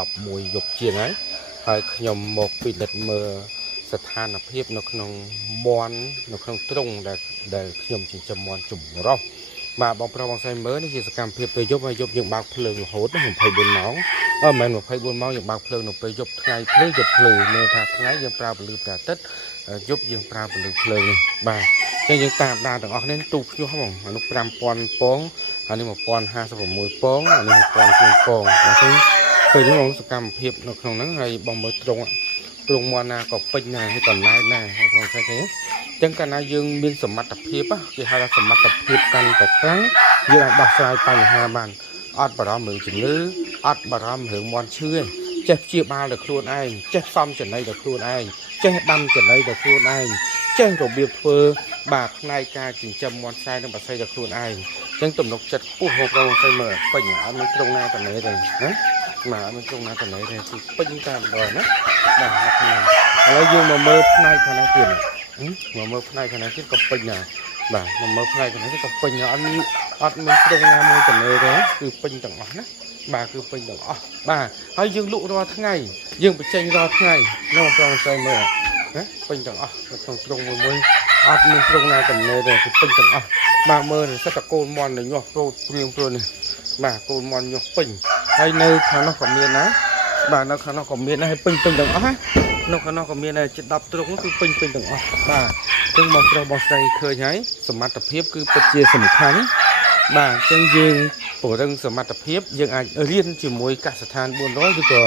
10 មួយយប់ជាងហើយហើយខ្ញុំមកពិនិត្យមើលស្ថានភាពនៅក្នុងមន់នៅក្នុងទ្រុងដែលខ្ញុំចិញ្ចឹមមន់ចម្រុះបាទបងប្រុសបងស្រីមើលនេះជាសកម្មភាពពេលយប់ហើយយប់យើងបើកភ្លើងរហូត24 ម៉ោងមិនមែន24 ម៉ោងយើងបើកភ្លើងនៅពេលយប់ថ្ងៃភ្លឺយប់ភ្លឺមានថាថ្ងៃយើងប្រើពន្លឺព្រះអាទិត្យយប់យើងប្រើពន្លឺភ្លើងនេះបាទអញ្ចឹងយើងតាមដានទាំងអស់គ្នាទូភ្យោះហ្មងអានោះ 5000 ពងអានេះ 1056 ពងអានេះ 1000 ជាងពងអញ្ចឹងឃើញហ្នឹងសកម្មភាពនៅក្នុងហ្នឹងហើយបងមើលទ្រង់មន់ណាក៏ពេញណាស់ហើយកន្លែងណាបងប្រុសស្រីឃើញអញ្ចឹងកាលណាយើងមានសមត្ថភាពគេហៅថាសមត្ថភាពកាន់តែខ្លាំងយើងអាចដោះស្រាយបញ្ហាបានអត់បារម្ភរឿងជំងឺអត់បារម្ភរឿងមន់ឈឺទេចេះព្យាបាលដល់ខ្លួនឯងចេះសំចំណីដល់ខ្លួនឯងចេះដាំចំណីដល់ខ្លួនឯងចេះរបៀបធ្វើបាទផ្នែកការចិញ្ចឹមមន់ខ្សែនិងបក្សីដល់ខ្លួនឯងអញ្ចឹងទំនុកចិត្តខ្ពស់បងប្រុសស្រីមើលពេញអត់មានត្រង់ណាតណេទេណាបាទអត់មានត្រង់ណាតណេទេគឺពេញតែម្ដងណាបាទនៅក្នុងឥឡូវយើងមកមើលផ្នែកខាងនេះទៀតមកមើលផ្នែកខាងនេះទៀតក៏ពេញដែរបាទមកមើលផ្នែកខាងនេះទៀតក៏ពេញអត់មានត្រង់ណាមួយតណេទេគឺពេញទាំងអស់ណាបាទគឺពេញទាំងអស់បាទហើយយើងលក់រាល់ថ្ងៃយើងបញ្ចេញរាល់ថ្ងៃបងប្រុសស្រីមើលណាពេញទាំងអស់នៅក្នុងត្រង់មួយអត់មានត្រង់ណាតណេទេគឺពេញទាំងអស់បាទមើលសិតតកូនមន់នៅញាស់ប្រូតព្រៀងព្រួននេះបាទកូនមន់ញាស់ពេញហើយនៅខាងនោះក៏មានណាបាទនៅខាងនោះក៏មានដែរពេញទាំងអស់ណានៅខាងនោះក៏មានដែរជិត10ទ្រុងគឺពេញទាំងអស់បាទអញ្ចឹងបងប្រុសបងស្រីឃើញហើយសមត្ថភាពគឺពិតជាសំខាន់បាទអញ្ចឹងយើងពង្រឹងសមត្ថភាពយើងអាចរៀនជាមួយកសិដ្ឋាន400ឬក៏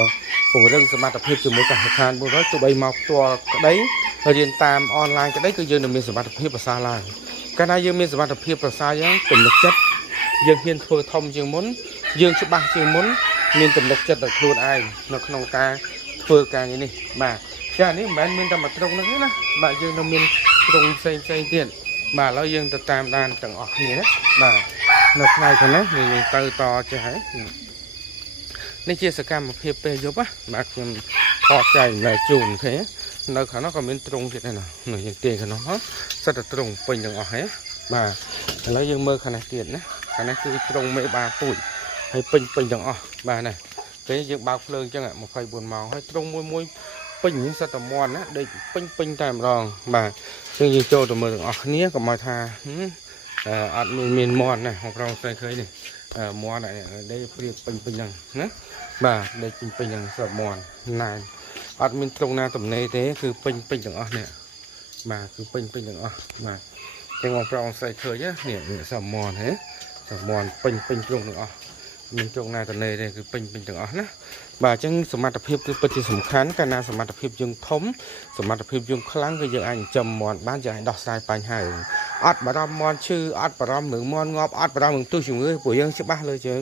ពង្រឹងសមត្ថភាពជាមួយកសិដ្ឋាន400ទោះបីមកផ្ទាល់ក្តីរៀនតាមអនឡាញក្តីគឺយើងនឹងមានសមត្ថភាពប្រសើរឡើងកាលណាយើងមានសមត្ថភាពប្រសើរយ៉ាងទំនុកចិត្តយើងហ៊ានធ្វើធំជាងមុនយើងច្បាស់ជាងមុនមានទំនុកចិត្តដល់ខ្លួនឯងនៅក្នុងការធ្វើការងារនេះបាទចានេះមិនមែនមានតែមួយត្រង់ហ្នឹងទេណាបាទយើងនៅមានត្រង់ផ្សេងទៀតបាទឥឡូវយើងទៅតាមដានទាំងអស់គ្នាណាបាទនៅថ្ងៃខាងនេះយើងទៅតចេះហើយនេះជាសកម្មភាពពេលយប់ណាបាទខ្ញុំថតចែកម្លែកជូនឃើញនៅខាងនោះក៏មានត្រង់ទៀតដែរណាយើងទាញខាងនោះសិតតែត្រង់ពេញទាំងអស់ហើយបាទឥឡូវយើងមើលខាងនេះទៀតណាខាងនេះគឺត្រង់មេបាពូជហើយពេញទាំងអស់បាទណាពេលយើងបើកភ្លើងអញ្ចឹង24 ម៉ោងហើយត្រង់មួយពេញសិតតែមន់ណាដេកពេញតែម្ដងបាទអញ្ចឹងយើងចូលទៅមើលទាំងអស់គ្នាកុំឲ្យថាអត់មានមន់ណាបងប្រុសស្រីឃើញនេះមន់ដេកព្រៀបពេញហ្នឹងណាបាទដេកពេញហ្នឹងសពមន់ណាអត់មានត្រង់ណាទំនេរទេគឺពេញទាំងអស់នេះបាទគឺពេញទាំងអស់បាទអញ្ចឹងបងប្រុសស្រីឃើញនេះសពមន់ហ៎សពមន់ពេញត្រង់ទាំងអស់មានត្រង់ណាទំនេរទេគឺពេញទាំងអស់ណាបាទអញ្ចឹងសមត្ថភាពគឺពិតជាសំខាន់កាលណាសមត្ថភាពយើងធំសមត្ថភាពយើងខ្លាំងគឺយើងអាចចិញ្ចឹមមន់បានយើងអាចដោះស្រាយបញ្ហាអត់បារម្ភមន់ឈឺអត់បារម្ភរឿងមន់ងាប់អត់បារម្ភរឿងទុះជំងឺព្រោះយើងច្បាស់លើយើង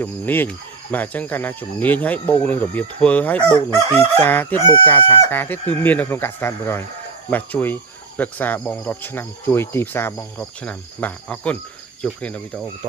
ជំនាញបាទអញ្ចឹងកាលណាជំនាញហើយបូកនឹងរបៀបធ្វើហើយបូកនឹងទីផ្សារទៀតបូកការសហការទៀតគឺមាននៅក្នុងកសិដ្ឋាន100បាទជួយរក្សាបងរាប់ឆ្នាំជួយទីផ្សារបងរាប់ឆ្នាំបាទអរគុណជួបគ្នានៅវីដេអូបន្ត